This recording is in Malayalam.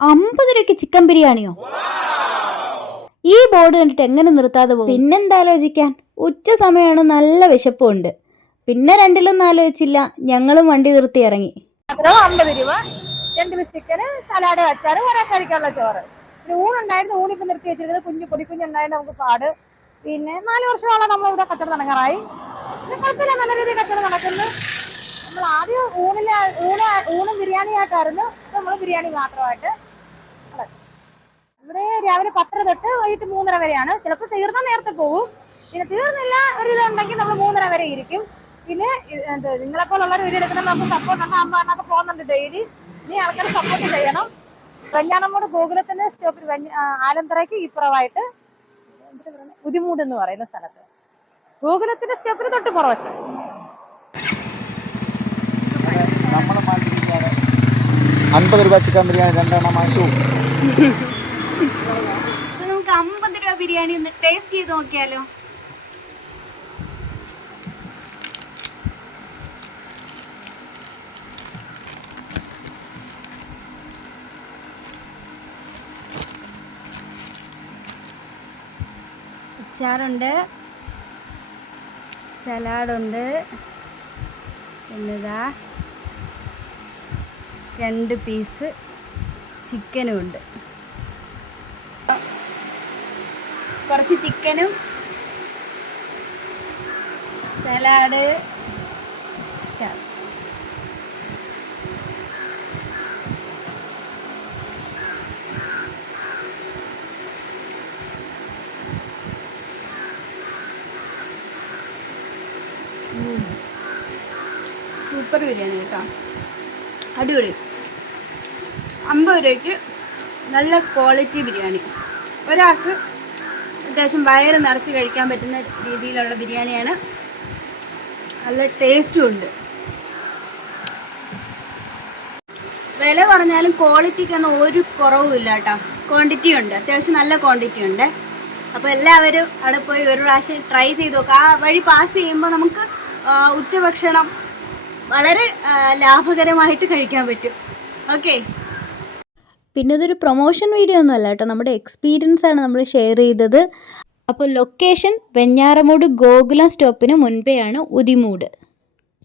അമ്പത് രൂപയ്ക്ക് ചിക്കൻ ബിരിയാണിയോ? ഈ ബോർഡ് കണ്ടിട്ട് എങ്ങനെ നിർത്താതെ പോകും? പിന്നെന്താ ആലോചിക്കാൻ? ഉച്ച സമയമാണ് നല്ല വിശപ്പുണ്ട്. പിന്നെ രണ്ടിലൊന്നും ആലോചിച്ചില്ല. ഞങ്ങളും വണ്ടി നിർത്തി ഇറങ്ങി. അമ്പത് രൂപ. രണ്ട് പീസ് ചിക്കന് സലാഡ് അച്ചാറ് ഒരാൾക്കാരിക്കുള്ള ചോറ്. പിന്നെ ഊണുണ്ടായിരുന്നു. ഊണിപ്പ് നിർത്തി വെച്ചിരുന്നത് കുഞ്ഞു പൊടി കുഞ്ഞുണ്ടായിരുന്നു. നമുക്ക് പാട്. പിന്നെ നാല് വർഷമാണ് നമ്മൾ ഇവിടെ കച്ചവടം നടക്കാറായി പിന്നെ കുഴപ്പമില്ല. നല്ല രീതിയിൽ കച്ചവടം നടക്കുന്നു. നമ്മൾ ആദ്യം ഊണിലെ ഊണ് ഊണും ബിരിയാണി ആയിട്ടായിരുന്നു. ഇപ്പൊ നമ്മൾ ബിരിയാണി മാത്രമായിട്ട്. ഇവിടെ രാവിലെ പത്തര തൊട്ട് വൈകിട്ട് മൂന്നര വരെയാണ്. ചിലപ്പോൾ തീർന്ന നേരത്തെ പോകും പിന്നെ തീർന്നില്ല ഒരു ഇതുണ്ടെങ്കിൽ നമ്മൾ മൂന്നര വരെ ഇരിക്കും. പിന്നെ നിങ്ങളെപ്പോലുള്ളവർ വീഡിയോ എടുക്കുന്ന നമുക്ക് സപ്പോർട്ട് ഉണ്ട് അമ്മ എന്നൊക്കെ പോകുന്നുണ്ട് ഡെയിലി ഇനി ആൾക്കാർ സപ്പോർട്ട് ചെയ്യണം. വെഞ്ഞാണമ്മൂട് ഗോകുലത്തിന്റെ സ്റ്റോപ്പിൽ ആലന്തറയ്ക്ക് ഇപ്പുറമായിട്ട് പുതിമൂട് എന്ന് പറയുന്ന സ്ഥലത്ത്. ഗോകുലത്തിന്റെ സ്റ്റോപ്പിന് തൊട്ട് പുറവശം. അൻപത് രൂപ ചിക്കൻ ബിരിയാണി രണ്ടെണ്ണം മാറ്റൂ ബിരിയാണി ഒന്ന് ടേസ്റ്റ് ചെയ്ത് നോക്കിയാലോ? അച്ചാറുണ്ട് സലാഡുണ്ട് എന്നതാ രണ്ട് പീസ് ചിക്കനും ഉണ്ട്. കുറച്ച് ചിക്കനും സലാഡ് സൂപ്പർ ബിരിയാണി കേട്ടോ. അടിപൊളി. അമ്പത് രൂപയ്ക്ക് നല്ല ക്വാളിറ്റി ബിരിയാണി. ഒരാൾക്ക് അത്യാവശ്യം വയറ് നിറച്ച് കഴിക്കാൻ പറ്റുന്ന രീതിയിലുള്ള ബിരിയാണിയാണ്. നല്ല ടേസ്റ്റും ഉണ്ട്. വില കുറഞ്ഞാലും ക്വാളിറ്റിക്കൊന്നും ഒരു കുറവുമില്ല കേട്ടോ. ക്വാണ്ടിറ്റി ഉണ്ട്. അത്യാവശ്യം നല്ല ക്വാണ്ടിറ്റി ഉണ്ട്. അപ്പോൾ എല്ലാവരും അവിടെ പോയി ഒരു പ്രാവശ്യം ട്രൈ ചെയ്ത് നോക്കുക ആ വഴി പാസ് ചെയ്യുമ്പോൾ നമുക്ക് ഉച്ചഭക്ഷണം വളരെ ലാഭകരമായിട്ട് കഴിക്കാൻ പറ്റും. ഓക്കെ പിന്നെ ഇതൊരു പ്രൊമോഷൻ വീഡിയോ ഒന്നും അല്ല കേട്ടോ. നമ്മുടെ എക്സ്പീരിയൻസ് ആണ് നമ്മൾ ഷെയർ ചെയ്തത്. അപ്പോൾ ലൊക്കേഷൻ വെഞ്ഞാറമൂട് ഗോകുലം സ്റ്റോപ്പിന് മുൻപേയാണ് ഉദിമൂട്.